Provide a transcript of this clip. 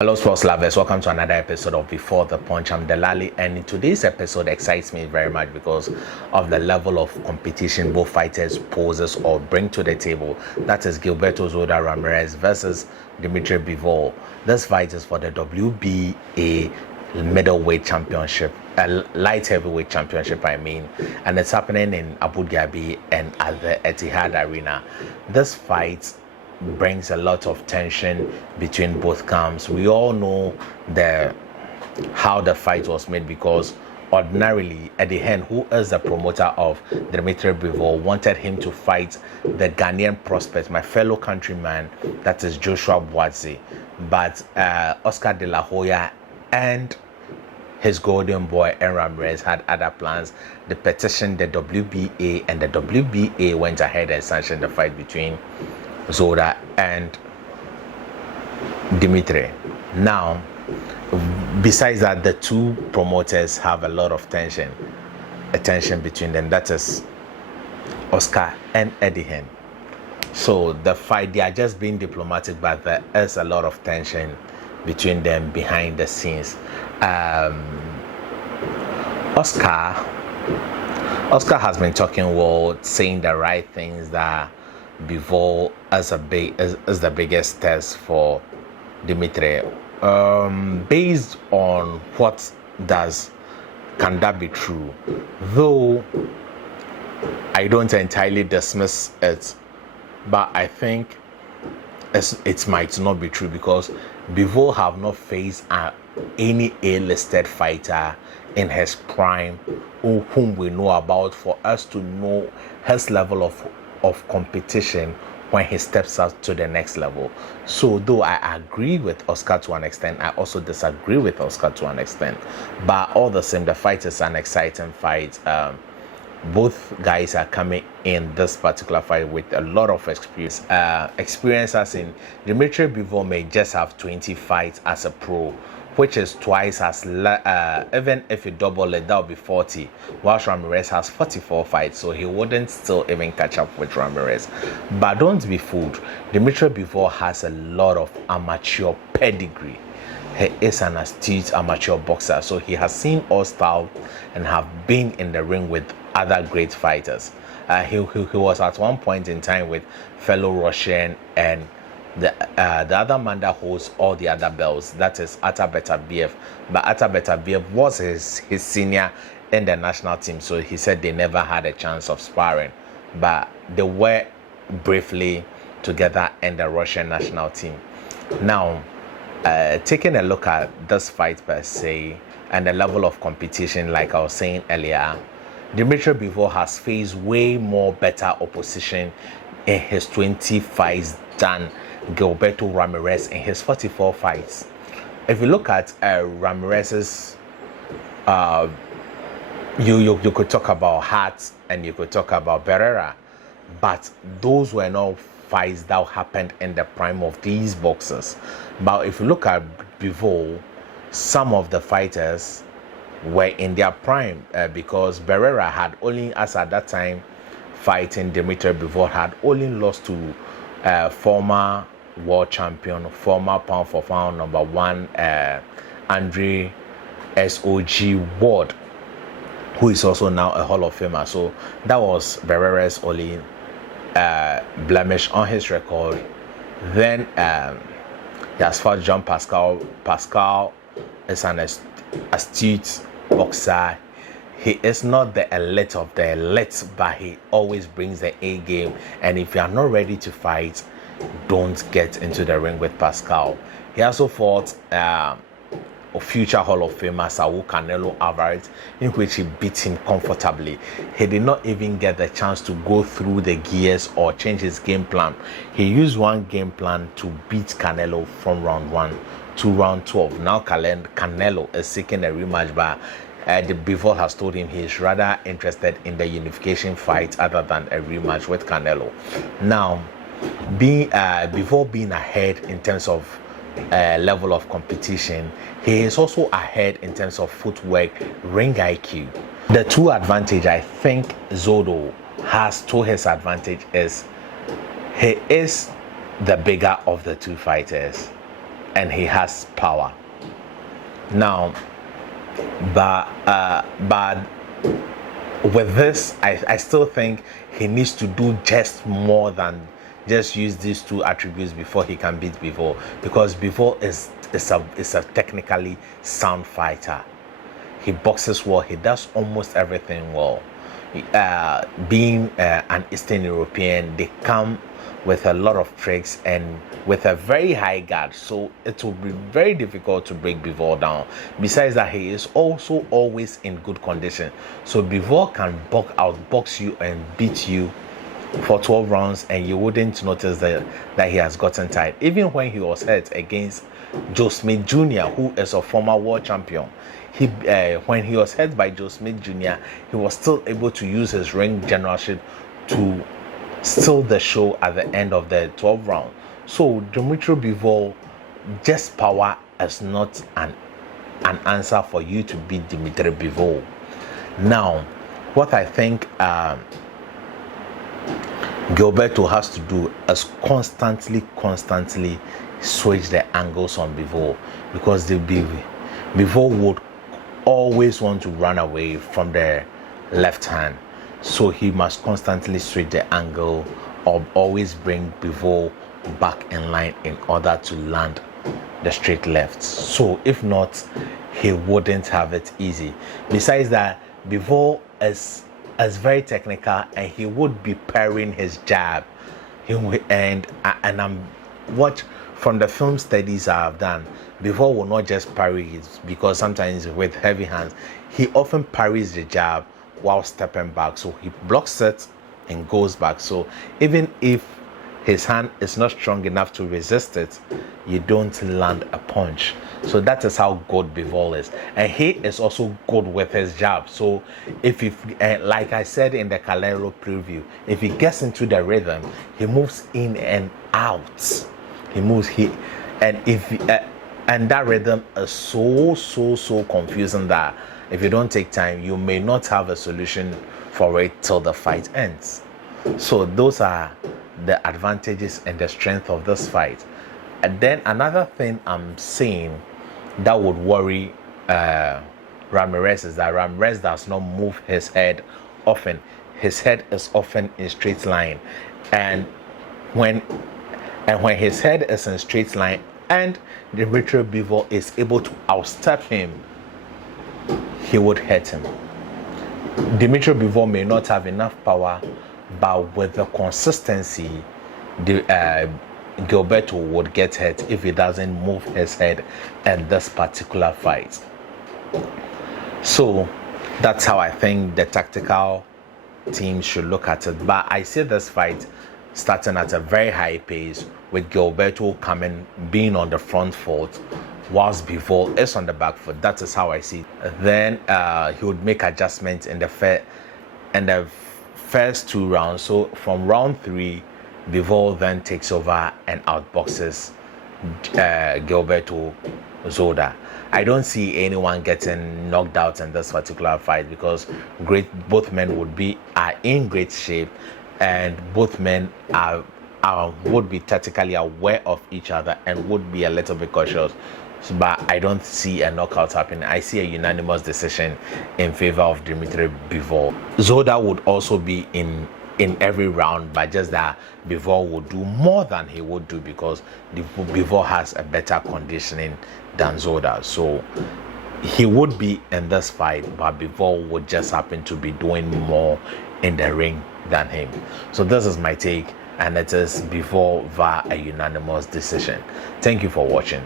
Hello sports lovers, welcome to another episode of Before the Punch. I'm Delali, and in today's episode excites me very much because of the level of competition both fighters poses or bring to the table. That is Gilberto Ramirez versus Dmitry Bivol. This fight is for the WBA middleweight championship, light heavyweight championship and it's happening in Abu Dhabi and at the Etihad Arena. This fight brings a lot of tension between both camps. We all know how the fight was made because ordinarily Eddie Hearn, who is the promoter of Dmitry Bivol, wanted him to fight the Ghanaian prospect, my fellow countryman, that is Joshua Buatsi. But Oscar De La Hoya and his golden boy Ramirez had other plans. They petitioned the WBA, and the WBA went ahead and sanctioned the fight between Zoda and Dmitry. Now, besides that, the two promoters have a lot of tension between them. That is Oscar and Eddie Hearn. So the fight, they are just being diplomatic, but there is a lot of tension between them behind the scenes. Oscar has been talking well, saying the right things, that Bivol is the biggest test for Dmitry. Based on what can that be true? Though I don't entirely dismiss it, but I think it might not be true because Bivol have not faced any A-listed fighter in his prime whom we know about for us to know his level of competition when he steps up to the next level. So though I agree with Oscar to an extent, I also disagree with Oscar to an extent. But all the same, the fight is an exciting fight. Both guys are coming in this particular fight with a lot of experience. Experience as in Dmitry Bivol may just have 20 fights as a pro, which is twice as even if you double it, that would be 40, whilst Ramirez has 44 fights, so he wouldn't still even catch up with Ramirez. But don't be fooled, Dmitry Bivol has a lot of amateur pedigree. He is an astute amateur boxer, so he has seen all styles and have been in the ring with other great fighters. He was at one point in time with fellow Russian and the other man that holds all the other belts, that is Atabetabayev. But Atabetabayev was his senior in the national team, so he said they never had a chance of sparring, but they were briefly together in the Russian national team. Now, taking a look at this fight per se and the level of competition, like I was saying earlier, Dmitry Bivol has faced way more better opposition in his 20 fights than Gilberto Ramirez in his 44 fights. If you look at Ramirez's, you could talk about Hart and you could talk about Barrera, but those were not fights that happened in the prime of these boxers. But if you look at Bivol, some of the fighters were in their prime because Barrera had only, as at that time fighting Dmitry Bivol, had only lost to former world champion, former pound for pound number one, Andre SOG Ward, who is also now a Hall of Famer. So that was Barrera's only blemish on his record. Then he has fought Jean Pascal. Pascal is an astute boxer. He is not the elite of the elite, but he always brings the A game. And if you are not ready to fight, don't get into the ring with Pascal. He also fought a future Hall of Famer Saul Canelo Alvarez, in which he beat him comfortably. He did not even get the chance to go through the gears or change his game plan. He used one game plan to beat Canelo from round 1 to round 12. Now Canelo is seeking a rematch, but the Bivol has told him he is rather interested in the unification fight other than a rematch with Canelo. Now, Bivol being ahead in terms of level of competition, he is also ahead in terms of footwork, ring IQ. The true advantage I think Zodo has to his advantage is he is the bigger of the two fighters. and he has power. Now, but with this, I still think he needs to do just more than just use these two attributes before he can beat Bivol, because Bivol is a technically sound fighter. He boxes well. He does almost everything well. Being an Eastern European, they come with a lot of tricks and with a very high guard, so it will be very difficult to break Bivol down. Besides that, he is also always in good condition, so Bivol can outbox you and beat you for 12 rounds and you wouldn't notice that he has gotten tired. Even when he was hurt against Joe Smith Jr., who is a former world champion, when he was hurt by Joe Smith Jr., he was still able to use his ring generalship to steal the show at the end of the 12th round. So Dmitry Bivol, just power is not an answer for you to beat Dmitry Bivol. Now, what I think Gilberto has to do is constantly switch the angles on Bivol, because Bivol would always want to run away from the left hand, so he must constantly switch the angle or always bring Bivol back in line in order to land the straight lefts. So if not, he wouldn't have it easy. Besides that, Bivol is very technical and he would be parrying his jab. And I'm watch from the film studies I have done, Bivol will not just parry it, because sometimes with heavy hands he often parries the jab while stepping back, so he blocks it and goes back. So even if his hand is not strong enough to resist it, you don't land a punch. So that is how good Bivol is, and he is also good with his jab. So if like I said in the Calero preview, if he gets into the rhythm, he moves in and out. And that rhythm is so confusing that if you don't take time, you may not have a solution for it till the fight ends. So those are the advantages and the strength of this fight. And then another thing I'm seeing that would worry Ramirez is that Ramirez does not move his head often. His head is often in straight line, and when his head is in straight line and Dmitry Bivol is able to outstep him, he would hurt him. Dmitry Bivol may not have enough power, but with the consistency, Gilberto would get hurt if he doesn't move his head in this particular fight. So that's how I think the tactical team should look at it. But I see this fight starting at a very high pace, with Gilberto being on the front foot whilst Bivol is on the back foot. That is how I see it. Then he would make adjustments in the first two rounds. So from round 3, Bivol then takes over and outboxes Gilberto Zoda. I don't see anyone getting knocked out in this particular fight, because both men are in great shape, and both men would be tactically aware of each other and would be a little bit cautious. But I don't see a knockout happening. I see a unanimous decision in favor of Dmitry Bivol. Zoda would also be in every round, but just that Bivol would do more than he would do, because Bivol has a better conditioning than Zoda. So he would be in this fight, but Bivol would just happen to be doing more in the ring than him. So this is my take, and it is Bivol via a unanimous decision. Thank you for watching.